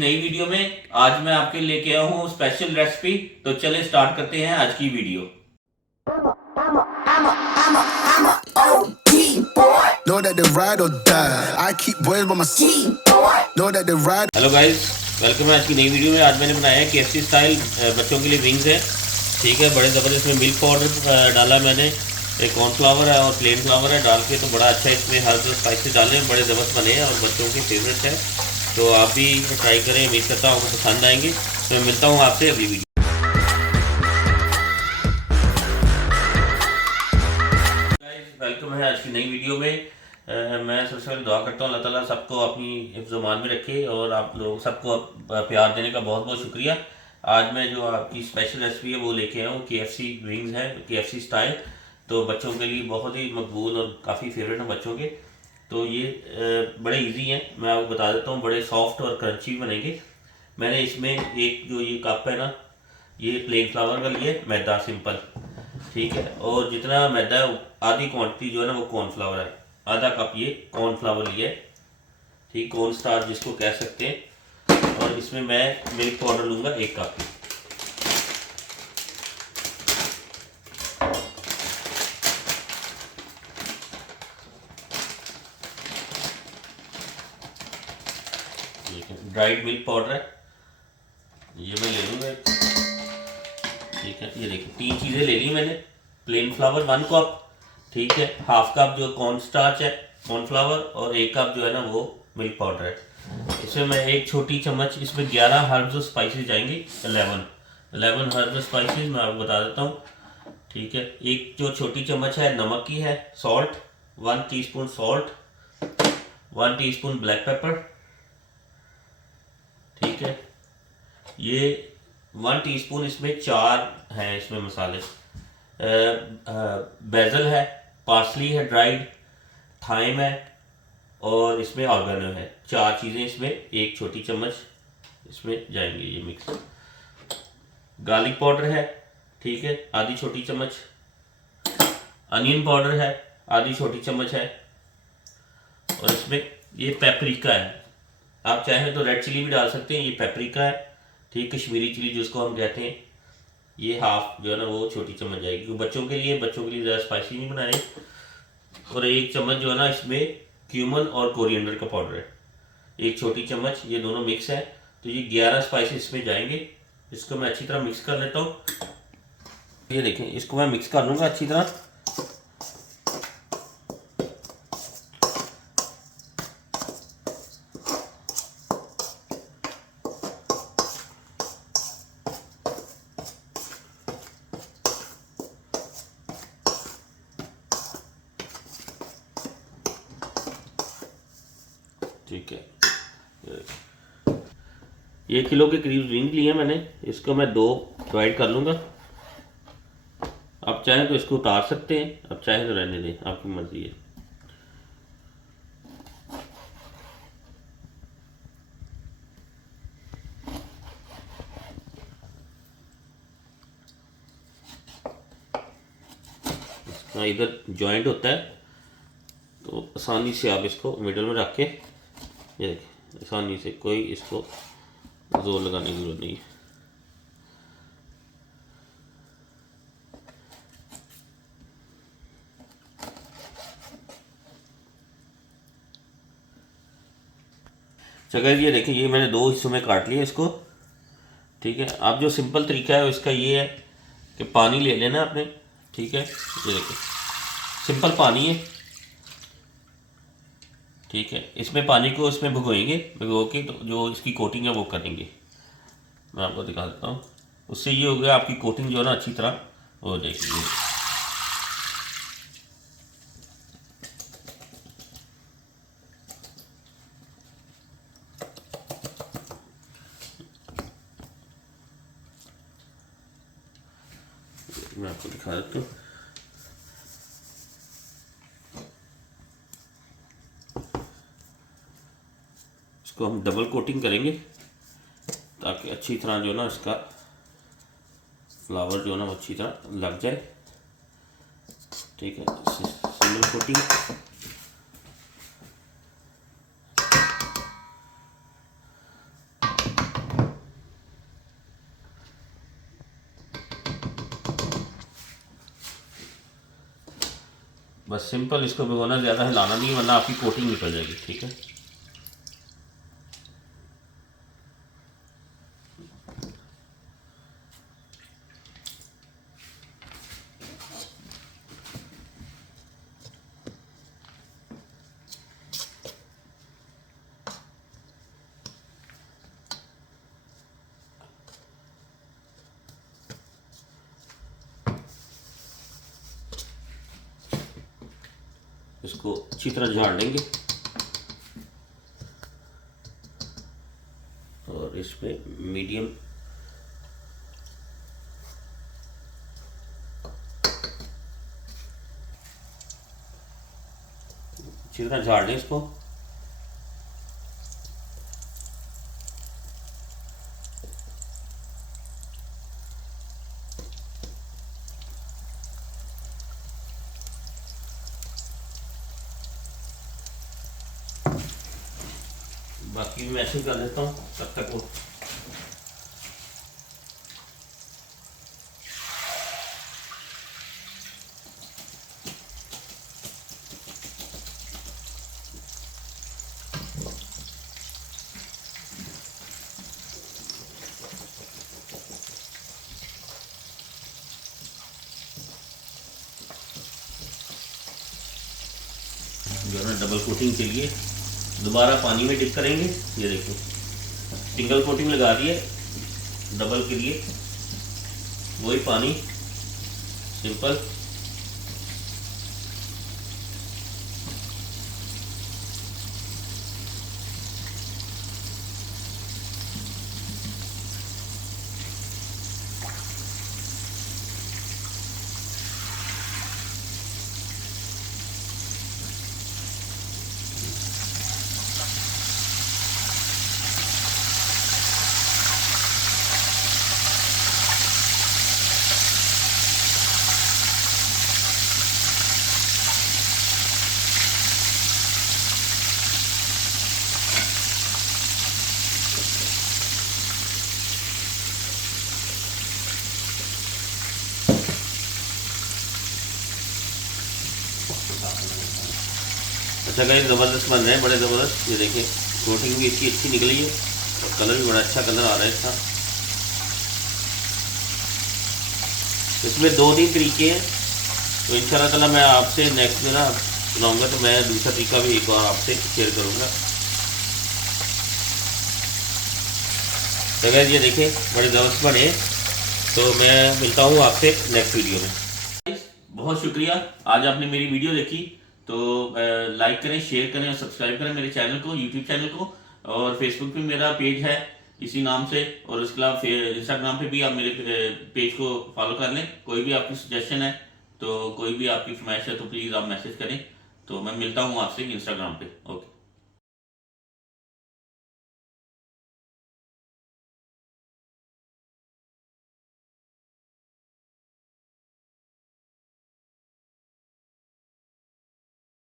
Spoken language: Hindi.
नई वीडियो में आज मैं आपके लेके आया हूँ स्पेशल रेसिपी। तो चलें स्टार्ट करते हैं आज की वीडियो। हेलो गाइस, वेलकम है आज की नई वीडियो में। आज मैंने बनाया है KFC स्टाइल बच्चों के लिए विंग्स है। ठीक है, बड़े ज़बरदस्त। में मिल्क पाउडर डाला मैंने, एक कॉर्नफ्लावर है और प्लेन फ्लावर है डाल के, तो बड़ा अच्छा है। इसमें हर जो स्पाइसेस डाले हैं बड़े ज़बरदस्त बने हैं और बच्चों के फेवरेट है। तो आप भी ट्राई करें, उम्मीद करता हूँ आपको पसंद आएंगे। तो मैं मिलता हूँ आपसे अगली वीडियो। वेलकम है आज की नई वीडियो में। मैं सबसे पहले दुआ करता हूँ अल्लाह ताला सबको अपनी हिफ्ज़-ओ-मान में रखे और आप लोग सबको प्यार देने का बहुत बहुत शुक्रिया। आज मैं जो आपकी स्पेशल रेसिपी है वो लेके आया हूँ, KFC विंग्स हैं, KFC स्टाइल। तो बच्चों के लिए बहुत ही मकबूल और काफ़ी फेवरेट हैं बच्चों के। तो ये बड़े इजी हैं, मैं आपको बता देता हूँ। बड़े सॉफ्ट और क्रंची बनेंगे। मैंने इसमें एक जो ये कप है ना, ये प्लेन फ्लावर का लिए मैदा सिंपल, ठीक है। और जितना मैदा है आधी क्वांटिटी जो है ना वो कॉर्नफ्लावर है, आधा कप ये कॉर्नफ्लावर लिया है, ठीक, कॉर्न स्टार्च जिसको कह सकते हैं। और इसमें मैं मिल्क पाउडर लूँगा 1 कप। ठीक है, ड्राइड मिल्क पाउडर है, ये मैं ले लूँगा। ठीक है, ये देखिए 3 चीज़ें ले ली मैंने। प्लेन फ्लावर 1 कप, ठीक है, हाफ कप जो कॉर्न स्टार्च है कॉर्नफ्लावर, और 1 कप जो है ना वो मिल्क पाउडर है। इसमें मैं 1 छोटी चम्मच, इसमें 11 हर्ब्स और स्पाइसेस जाएंगे। 11 हर्ब्स और स्पाइसेस मैं आपको बता देता हूँ। ठीक है, एक जो छोटी चम्मच है नमक की है, salt 1 teaspoon salt, 1 teaspoon black pepper, ठीक है। ये 1 टीस्पून, इसमें 4 हैं इसमें मसाले। बेजल है, पार्सली है ड्राइड, थाइम है और इसमें ऑर्गेनो है। 4 चीज़ें इसमें 1 छोटी चम्मच इसमें जाएंगे ये मिक्स। गार्लिक पाउडर है, ठीक है, आधी छोटी चम्मच। अनियन पाउडर है, आधी छोटी चम्मच है। और इसमें ये पेपरिका है, आप चाहें तो रेड चिली भी डाल सकते हैं। ये पेपरिका है, ठीक, कश्मीरी चिली जिसको हम कहते हैं। ये हाफ जो है ना वो छोटी चम्मच जाएगी, क्योंकि बच्चों के लिए ज़्यादा स्पाइसी नहीं बनाए। और 1 चम्मच जो है ना इसमें क्यूमन और कोरिएंडर का पाउडर है, 1 छोटी चम्मच। ये दोनों मिक्स है, तो ये 11 स्पाइसेस इसमें जाएंगे। इसको मैं अच्छी तरह मिक्स कर लेता हूँ। ये देखें, इसको मैं मिक्स कर लूँगा अच्छी तरह। ठीक है, 1 किलो के करीब विंग लिए मैंने। इसको मैं 2 डिवाइड कर लूँगा। आप चाहें तो इसको उतार सकते हैं, आप चाहें तो रहने दें, आपकी मर्जी है। इसका इधर जॉइंट होता है, तो आसानी से आप इसको मिडल में रख के, ये देखिए, आसानी से, कोई इसको जोर लगाने की जरूरत नहीं है। चलिए, ये देखिए, ये मैंने 2 हिस्सों में काट लिया इसको। ठीक है, अब जो सिंपल तरीका है इसका ये है कि पानी ले लेना आपने। ठीक है, ये देखिए सिंपल पानी है। ठीक है, इसमें पानी को इसमें भिगोएंगे, भिगो के तो जो इसकी कोटिंग है वो करेंगे। मैं आपको दिखा देता हूँ। उससे ये हो गया आपकी कोटिंग जो है ना अच्छी तरह हो जाएगी। मैं आपको दिखा देता हूँ। इसको हम डबल कोटिंग करेंगे ताकि अच्छी तरह जो ना इसका फ्लावर जो ना अच्छी तरह लग जाए। ठीक है, सिंगल कोटिंग। बस सिंपल इसको भिगोना, ज़्यादा हिलाना नहीं वरना आपकी कोटिंग निकल जाएगी। ठीक है, इसको अच्छी तरह झाड़ लेंगे और इसमें मीडियम अच्छी तरह झाड़ लें इसको। बाकी भी मैशिंग कर देता हूँ तब तक वो जो है ना डबल कोटिंग के लिए दोबारा पानी में डिप करेंगे। ये देखो सिंगल कोटिंग लगा दी है, डबल के लिए वही पानी सिंपल। अच्छा गाइस, ज़बरदस्त बन रहे हैं, बड़े ज़बरदस्त। ये देखिए कोटिंग भी इसकी अच्छी निकली है और कलर भी बड़ा अच्छा कलर आ रहा है इसका। इसमें 2-3 तरीके हैं, तो इंशाल्लाह ताला मैं आपसे नेक्स्ट में ना बनाऊँगा तो मैं दूसरा तरीका भी एक बार आपसे शेयर करूँगा। तो गाइस ये देखिए बड़े ज़बरदस्त बने, तो मैं मिलता हूँ आपसे नेक्स्ट वीडियो में। बहुत शुक्रिया, आज आपने मेरी वीडियो देखी, तो लाइक करें, शेयर करें और सब्सक्राइब करें मेरे चैनल को, यूट्यूब चैनल को। और फेसबुक पे मेरा पेज है इसी नाम से, और उसके अलावा इंस्टाग्राम पे भी आप मेरे पेज को फॉलो कर लें। कोई भी आपकी सजेशन है, तो कोई भी आपकी फरमाइश है तो प्लीज़ आप मैसेज करें। तो मैं मिलता हूँ आपसे इंस्टाग्राम पे। ओके।